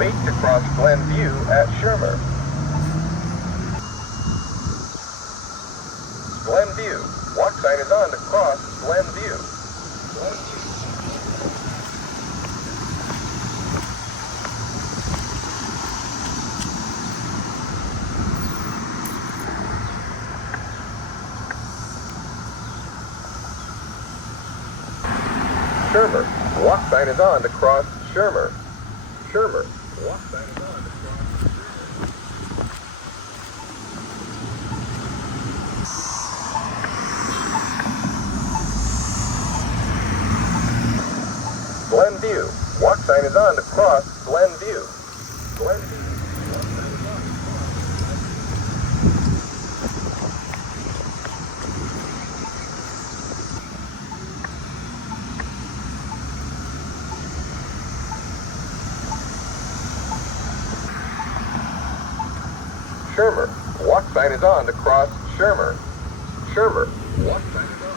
Wait to cross Glenview at Shermer. Glenview. Walk sign is on to cross Glenview. Shermer. Walk sign is on to cross Shermer. Shermer. Walk sign is on to cross Glenview. Walk sign is on to cross Glenview. Glenview. Shermer. Walk sign is on to cross Shermer. Shermer. Walk sign is on.